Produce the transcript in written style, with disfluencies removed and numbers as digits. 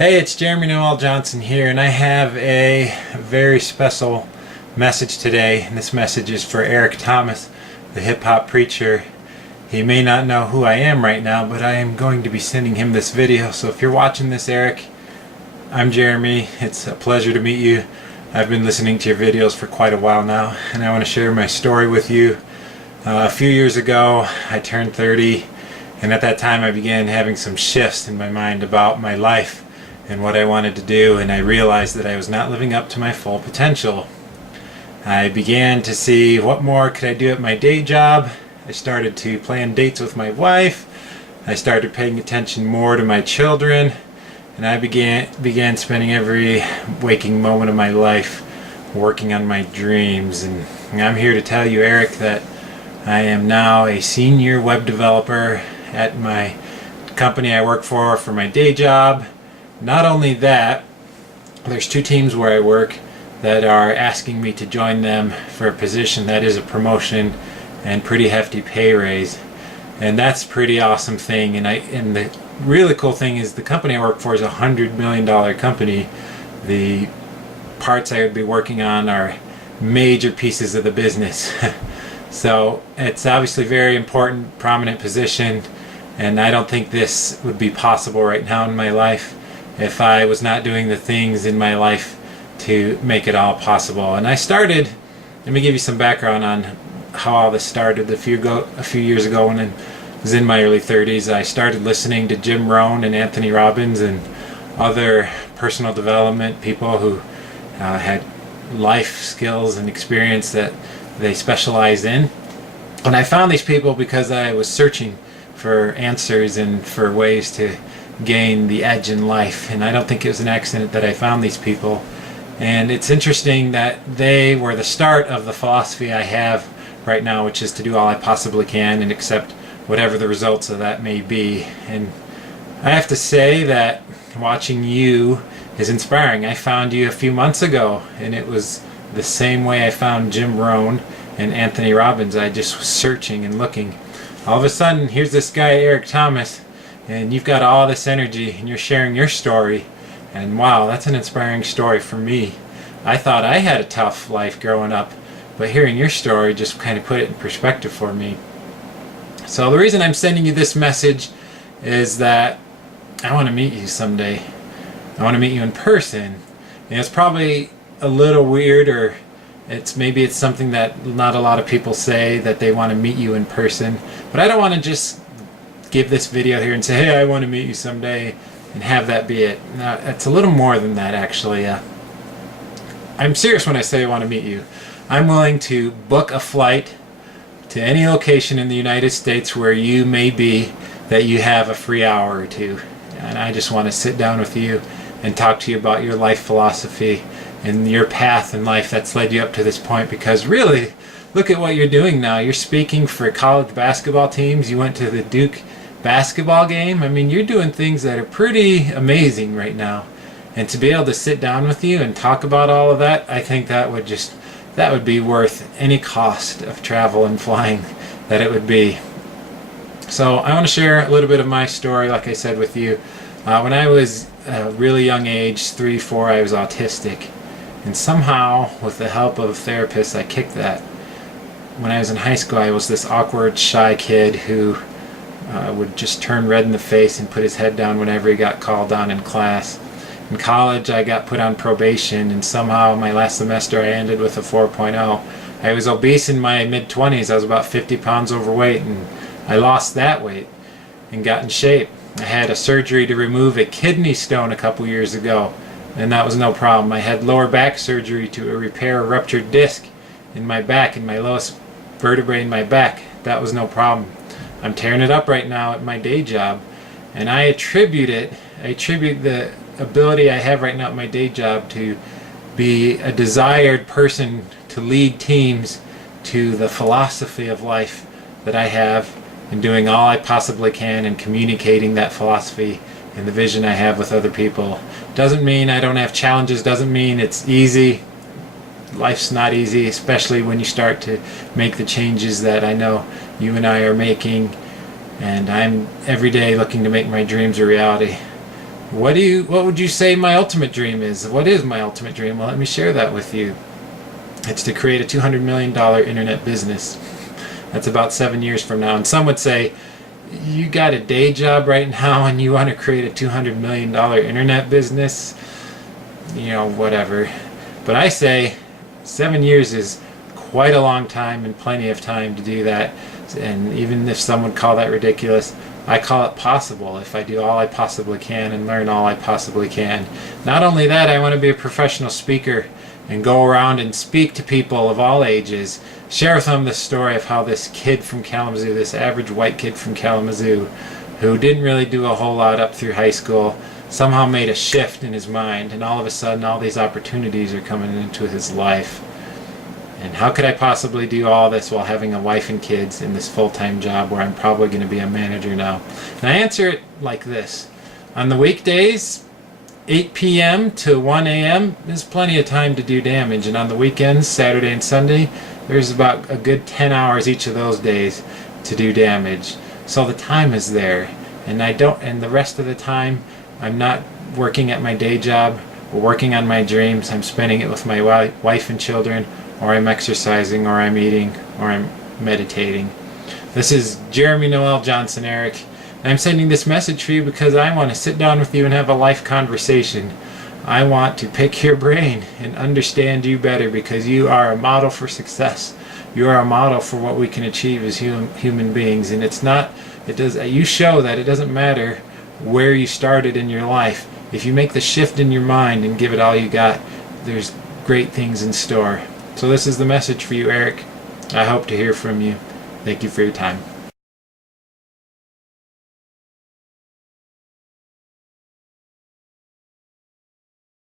Hey, it's Noel Johnson here, and I have a very special message today. And this message is for Eric Thomas, the hip-hop preacher. He may not know who I am right now, but I am going to be sending him this video. So if you're watching this, Eric, I'm Jeremy. It's a pleasure to meet you. I've been listening to your videos for quite a while now, and I want to share my story with you. A few years ago, I turned 30, and at that time I began having some shifts in my mind about my life and what I wanted to do, and I realized that I was not living up to my full potential. I began to see what more could I do at my day job. I started to plan dates with my wife. I started paying attention more to my children, and I began spending every waking moment of my life working on my dreams. And I'm here to tell you, Eric, that I am now a senior web developer at my company I work for my day job. Not only that, there's two teams where I work that are asking me to join them for a position that is a promotion and pretty hefty pay raise, and that's a pretty awesome thing. And the really cool thing is the company I work for is $100 million company. The parts I would be working on are major pieces of the business. So it's obviously a very important, prominent position, and I don't think this would be possible right now in my life if I was not doing the things in my life to make it all possible. And I started, let me give you some background on how all this started. A few years ago when I was in my early 30s, I started listening to Jim Rohn and Anthony Robbins and other personal development people who had life skills and experience that they specialized in. And I found these people because I was searching for answers and for ways to gain the edge in life, and I don't think it was an accident that I found these people. And it's interesting that they were the start of the philosophy I have right now, which is to do all I possibly can and accept whatever the results of that may be. And I have to say that watching you is inspiring. I found you a few months ago, and it was the same way I found Jim Rohn and Anthony Robbins. I just was searching and looking. All of a sudden, here's this guy, Eric Thomas, and you've got all this energy and you're sharing your story, and wow, that's an inspiring story for me. I thought I had a tough life growing up, but hearing your story just kind of put it in perspective for me. So the reason I'm sending you this message is that I want to meet you someday. I want to meet you in person. And it's probably a little weird, or maybe it's something that not a lot of people say, that they want to meet you in person, but I don't want to just give this video here and say, hey, I want to meet you someday, and have that be it. Now, it's a little more than that, actually. I'm serious when I say I want to meet you. I'm willing to book a flight to any location in the United States where you may be, that you have a free hour or two, and I just want to sit down with you and talk to you about your life philosophy and your path in life that's led you up to this point. Because really, look at what you're doing now. You're speaking for college basketball teams. You went to the Duke basketball game. I mean, you're doing things that are pretty amazing right now, and to be able to sit down with you and talk about all of that, I think that would be worth any cost of travel and flying that it would be. So I want to share a little bit of my story, like I said, with you. When I was a really young age, 3, 4, I was autistic, and somehow with the help of therapists I kicked that. When I was in high school, I was this awkward, shy kid who would just turn red in the face and put his head down whenever he got called on in class. In college, I got put on probation, and somehow my last semester I ended with a 4.0. I was obese in my mid-20s. I was about 50 pounds overweight, and I lost that weight and got in shape. I had a surgery to remove a kidney stone a couple years ago, and that was no problem. I had lower back surgery to repair a ruptured disc in my back, in my lowest vertebrae in my back. That was no problem. I'm tearing it up right now at my day job, and I attribute the ability I have right now at my day job to be a desired person to lead teams, to the philosophy of life that I have, and doing all I possibly can and communicating that philosophy and the vision I have with other people. Doesn't mean I don't have challenges, doesn't mean it's easy. Life's not easy, especially when you start to make the changes that I know you and I are making, and I'm every day looking to make my dreams a reality. What would you say my ultimate dream is? What is my ultimate dream? Well, let me share that with you. It's to create a $200 million internet business. That's about 7 years from now. And some would say, you got a day job right now and you want to create a $200 million internet business? Whatever. But I say 7 years is quite a long time and plenty of time to do that. And even if some would call that ridiculous, I call it possible if I do all I possibly can and learn all I possibly can. Not only that, I want to be a professional speaker and go around and speak to people of all ages, share with them the story of how this kid from Kalamazoo, this average white kid from Kalamazoo, who didn't really do a whole lot up through high school, somehow made a shift in his mind, and all of a sudden all these opportunities are coming into his life. And how could I possibly do all this while having a wife and kids in this full-time job where I'm probably going to be a manager now? And I answer it like this. On the weekdays, 8 p.m. to 1 a.m. is plenty of time to do damage. And on the weekends, Saturday and Sunday, there's about a good 10 hours each of those days to do damage. So the time is there. And the rest of the time, I'm not working at my day job or working on my dreams. I'm spending it with my wife and children, or I'm exercising, or I'm eating, or I'm meditating. This is Jeremy Noel Johnson, Eric. And I'm sending this message for you because I want to sit down with you and have a life conversation. I want to pick your brain and understand you better because you are a model for success. You are a model for what we can achieve as human beings. And you show that it doesn't matter where you started in your life. If you make the shift in your mind and give it all you got, there's great things in store. So this is the message for you, Eric. I hope to hear from you. Thank you for your time.